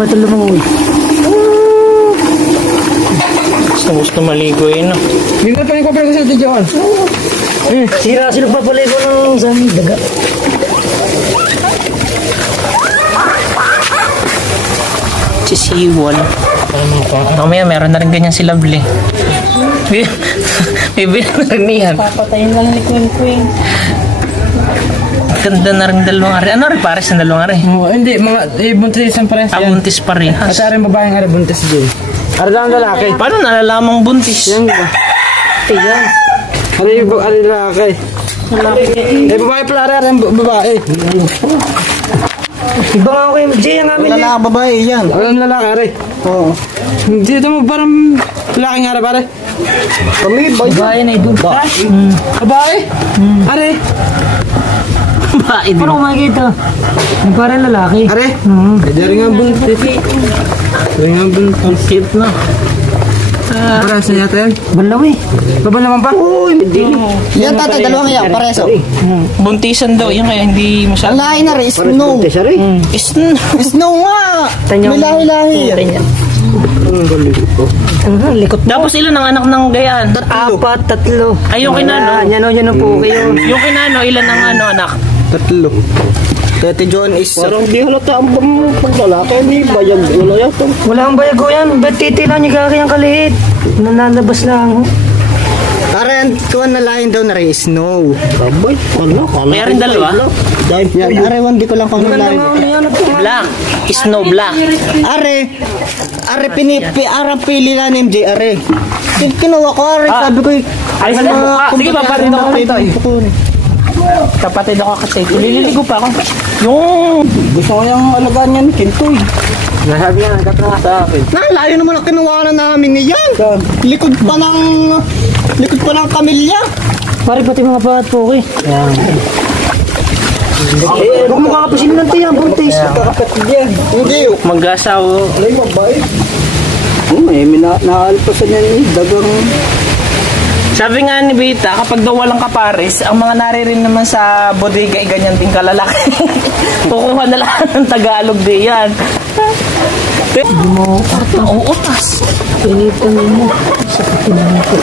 matulog mo. Gusto maligo eh, no? Bigla pa yung kapal ko sa ito, John. Sira sila papaligo ng saan daga. Sisiwal. Mamaya meron na rin ganyan si Lovely. Bibili na rin niyan. Papatayin lang ni Queen Queen. Ganda na rin dalawang ari. Ano rin pares na dalawang ari? Hindi, mga buntis ang pares yan. Buntis pa rin. At rin babaeng ari buntis din. Ari lang lalaki. Paano nalalamang buntis? Yan ba? Yan. Ari lalaki. Babae pala ari babae. Iba nga ako yung Jay ang amin. Wala na babae yan. Walang lalaki ari. Oo. Dito mo parang lalaking ari pare. Kami Babae na idun. Babae? Ari. Babae din. Parang makikita. Yung parang lalaki. Ari? Dari nga buntis. Dari nga buntis. Ang cute na. Pares na yata yan? Balaw eh. Babal naman pa? Oo, hindi. Yan tatay, dalawang yan, pareso. Buntisan daw. Yung kaya hindi masyado. Ang lahi na rin, snow. Snow nga! May lahi-lahi. Likot mo. Tapos ilan ang anak ng gayaan? Apat, tatlo. Ay, yung kinano. Yan po kayo. Yung kinano, ilan ang anak? Tatlo. Tete John is... Parang di halata ang paglalaki, may bayag. Wala yata. Wala ang bayago yan. Ba't titi lang yung kaki ang kaliit? Nanalabas lang. Aran, kuwan na lahin daw na rin, snow. Abay, kala. Meron dalawa? Yan, arewan, di ko lang kung lahin. Black. Snow black. Are, pili na ni MJ, are. Kinuha ko, are, sabi ko, Ay, sige, papatid ako ito eh. Kapatid ako kasi. Ililigo pa ako. Yung... Gusto ko yung alagaan yan, Kintoy. Nasabi yan, nagkatanga sa akin. Layo naman ang kinuha na namin niyan. Likod pa ng kamilya. Pare pati mga pahat po eh. Huwag mo kakapasin lang tayo, buntis. Kakapatid yan. Hindi. Mag-asawa. Alay, mabait. May naalpasan yan eh. Dagang... Sabi nga ni Bita, kapag daw walang kapares, ang mga naririn naman sa bodega ay ganyan din kalalaki. Kukuha na lang ng Tagalog din yan. Hindi mo ang utas. Pinitan mo. Sa katinangan ko.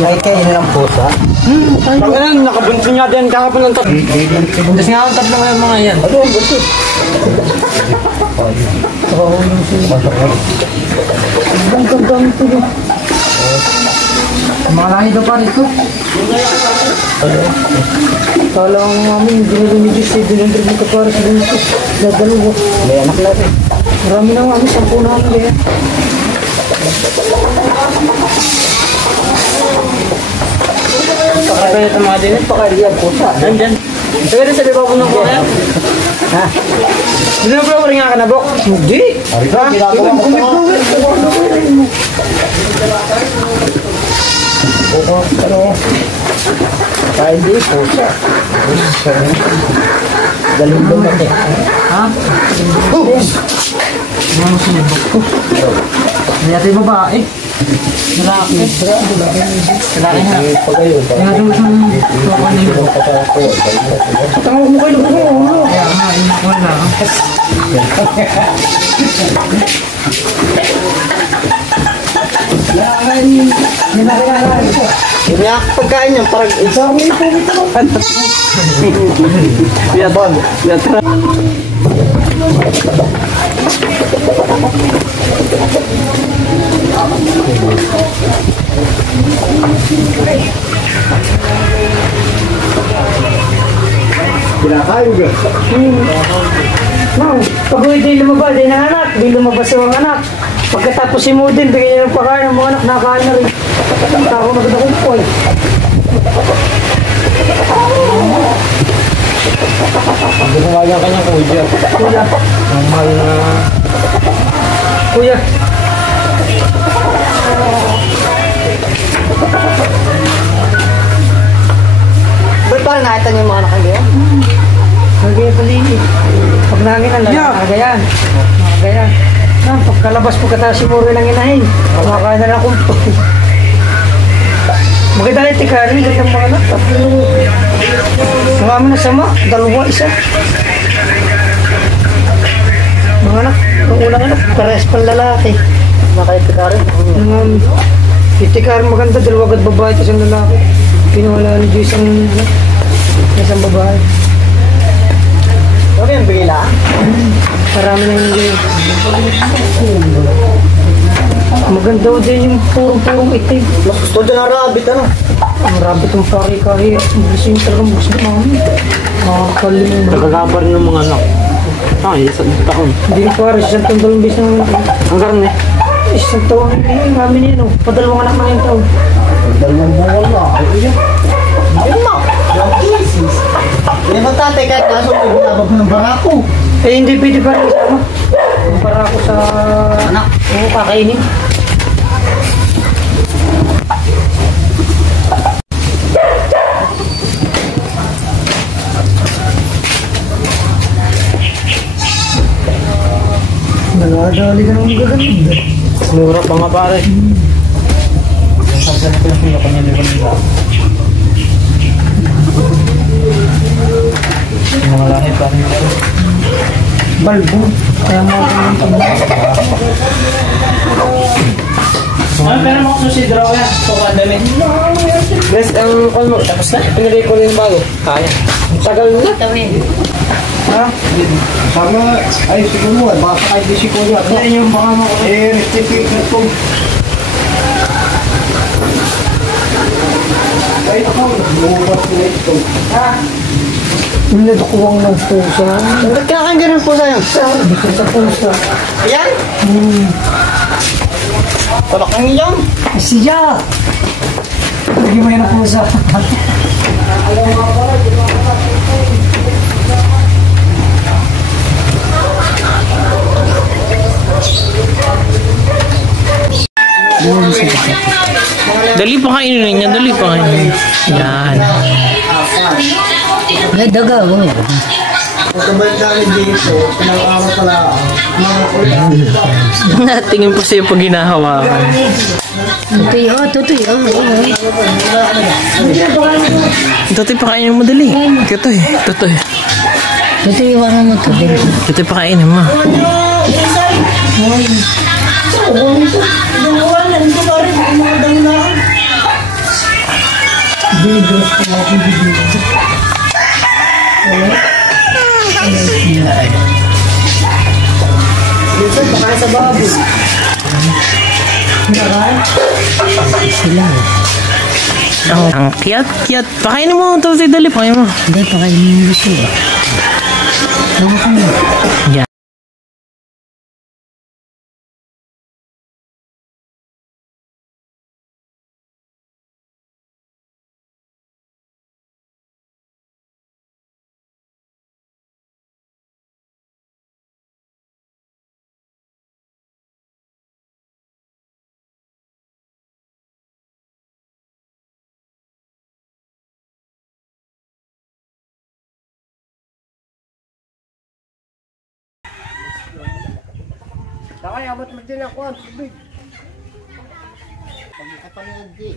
Nakikain lang pusa. Pag ano, nakabunso nga din kahapon ng tatlo. Buntis nga ang tatlo ngayon mga yan. Ano ang buntis? Ang gandang ito. Mga lahi daw pa rito. Kala ko namin, dinilinidig sa dinilinidig ka para sa buntis. Dadalawa. May anak na rin. Marami na kami, 10 na kami. Pakakaya ito mga din. Pakariya pusa. Nandyan. Sabi rin sabi pa po ng kuya. Ha? Hindi na pala rin nga ka na, Bok? Hindi. Ha? Ginagawa mo ito. Kaya hindi pusa. Galing lumaki. Ha? Ano sinibok ko? May ito yung babae. Lalaki. Lalaki nga. Kaya doon sa kanino. Tangok mo kayo. Kaya nga, wala. Hindi ako pagkain niya. Parang isang may pumit ako. Yatron. Yatron. Kinakain ka. No, pag hindi lumabas, di na anak. Di lumabas ang anak. Pagkatapos si Modin, bigyan niya ng pakain ng mga anak, nakakain na rin. Ako maganda ko po eh. Gumawa niya kanyang kuya. Kuya. Ang mahal na... Kuya. Ba't parang nakita niyo yung mga anak niyo? Nagaya palini. Pag nangin ang nagagayan. Nagagayan. Pagkalabas po kata si Muro lang inahin. Kumakain na lang kumpo. Maganda na tikarin. Ganda mga anak. Marami na sama. 2, 1. Mga anak, ang unang anak, parehas pang lalaki. Nakaitikarin. Itikar maganda, dalawa agad babae, tapos ang lalaki. Pinuhala ni Joyce ang isang babae. Ano yan, bigay lang? Marami na hindi. Maganda din yung purong itim. Mas gusto din ang rabbit, ano? Ang rabbit ang pari kahit. Gusto yung talagang gusto ng mami. Makakalimang. Nagagabar ng mga anak. Isang taon. Hindi na pare, isang taon dalawang bis na Ang karne. isang taon. Yung mami niya, no? Padalawang anak na yung taon. Dalawang buwan na. Ayun na. Hindi ba tatay kahit kaso may bulabag ng barako? Eh, hindi pwede pa rin sa ano. Para ako sa anak. Oo, kakainin. Naladali ka naman gaganda. Mura pa nga pare. Sabi ko yung pinaka niya nila. Mga lahi pa rin. Balbo. Kaya mga ganyan pa. Pero mo kung si Draw yan. Kukuha damit. Guys, ang tapos na. Pinagay ko rin bago. Kaya. Tagal na. Ha? Sama, ay siguro, baka kahit di siguro. Yan yung baka mo. Rectificate na ito. Ay, ako, bumukas na ito. Yung nadukuwang ng pusa. Ba't kinakain ganun po sa'yo? Gusto sa pusa. Yan? Talak ang iyang. Siya! Lagi mo yun ang pusa. Dali pa kainin niya, dali pa kainin. Yan. Daga, oh. Pagkabalik namin dito, pinag-awa pala mga ulit. Tingin po sa'yo pag ginahawakan. Tutoy. Tutoy pa kainin mo dali. Tutoy. Tutoy, iwanan mo to. Tutoy pa kainin mo. Dito, baka sa baboy. Ang cute. Pakainin mo, Tutoy, dali. Pakainin mo. Hindi, pakainin mo gusto. Yan. Sakay, abot mo din ako ang tubig. Pagkakapanood din.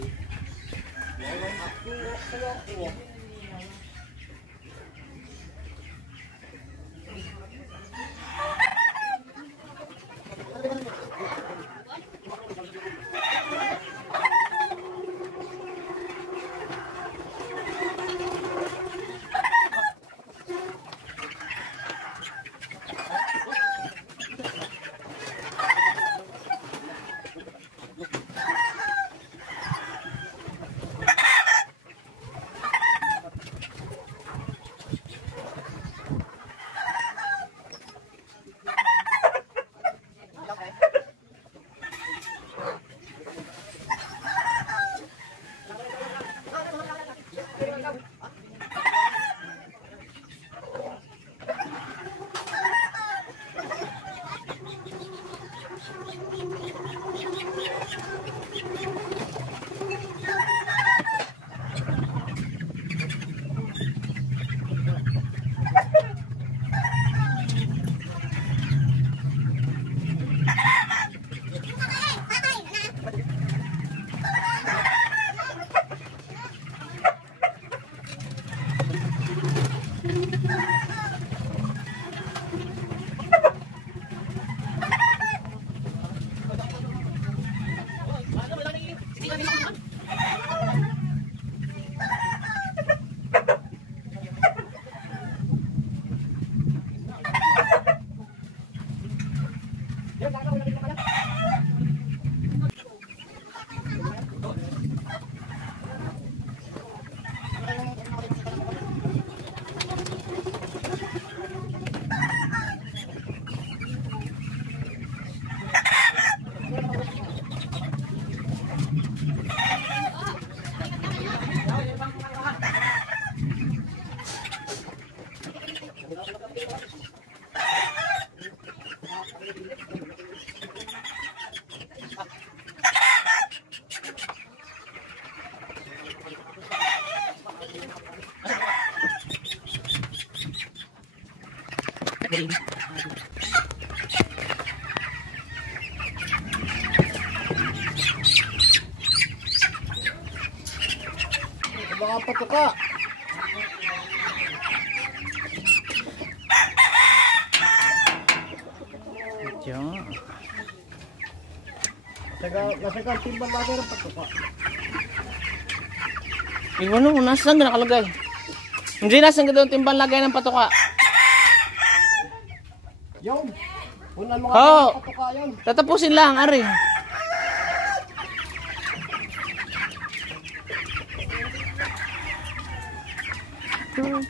green. Baka patuka. Diyan. Nasa timbang bagay ng patuka. Iwan mo, nasaan ka nakalagay? Hindi, nasaan ka doon timbang lagay ng patuka? Yung, unan mo Oo. nga patuka yun. Tatapusin lang, ari.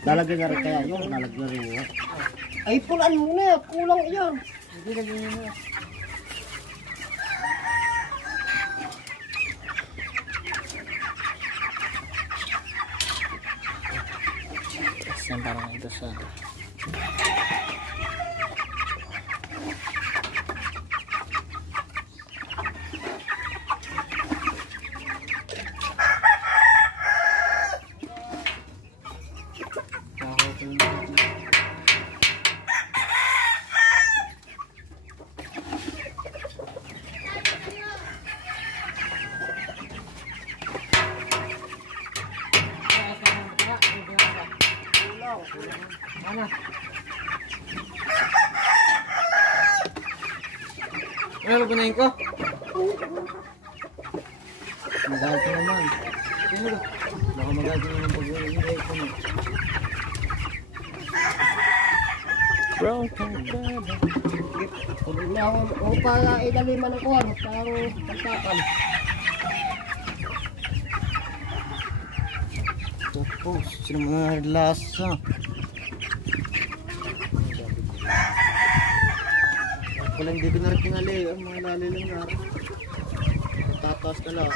Lalagyan na rin kaya yun, lalagyan rin yun. Ay, pulaan mo na, kulang yan. Hindi lagyan nyo na. Saan parang ito sa... Ano ba na yun ko? Magalit naman. Baka magalit naman pag-iingay ko mo. Broken bed. Kung hindi ako, o para idaliman ako, ano, parang pagkakal. Tapos, sino mga lasa? Wala hindi ko na rin tingali, ang mga lalilang nga rin. Tataas na lang.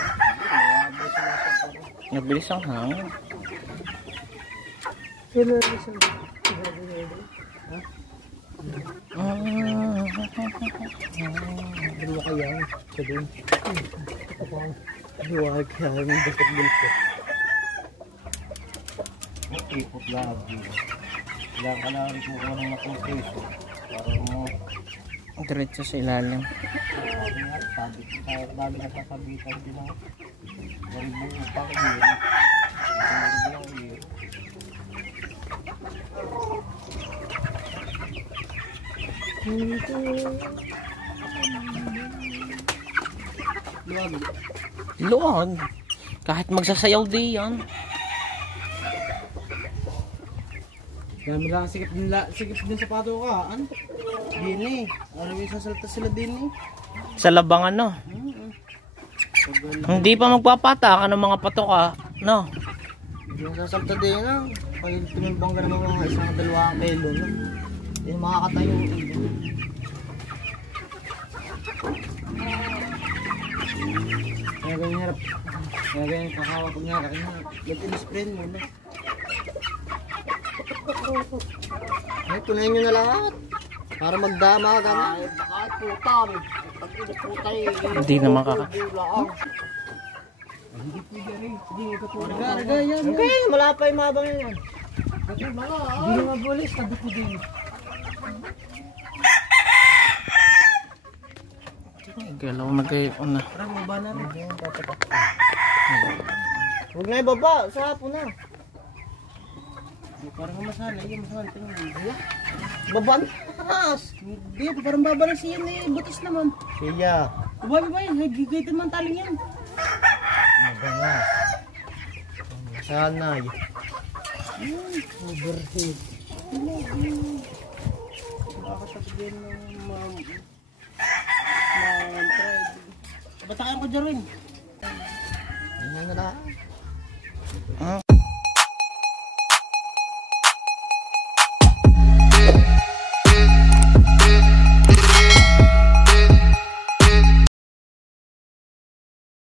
Nabilis ang hangin. Dalawa kaya, sabihin. Dalawa kaya, may basketball ko. Ipot lagi. Kailangan ka na rin kung ano ng peso. Para mo, Diretso sa ilalim. sabi ko tayo, bago nagkakabitan din ako. Dari mo pa ko yun. Luwag. Kahit magsasayaw di yan. Yan mo lang sikip din sa pato ka. Ano? Dini, ano yung sasalta sila dini? Sa labangan, no? Hindi pa magpapata ka ng mga patoka, no? Yung sasalta din na, pag tinimbang ka naman mga isang dalawang kilo, no? Yung makakatayo. Kaya ganyan harap. Kaya ganyan kakawak ko nga. Kaya Mag-in-sprain mo na. Ay, tunayin nyo na lahat. Para magdama ka na. Ay, baka putan. Pag iniputay. Hindi na makaka... Raga yan. Okay, malapay mabang yan. Hindi na mabulis, sabi ko din. Galaw na kayo na. Huwag na ibaba, sa hapon na. parang masala. Yung masala. Baban. Dito parang babalas yan eh. Butis naman. Siya. Babae ba yan? Gigitin man taling yan. Mabangas. Sanay. Overhead. Baka sabihin ng batakan ko dyan rin. Ano na lang?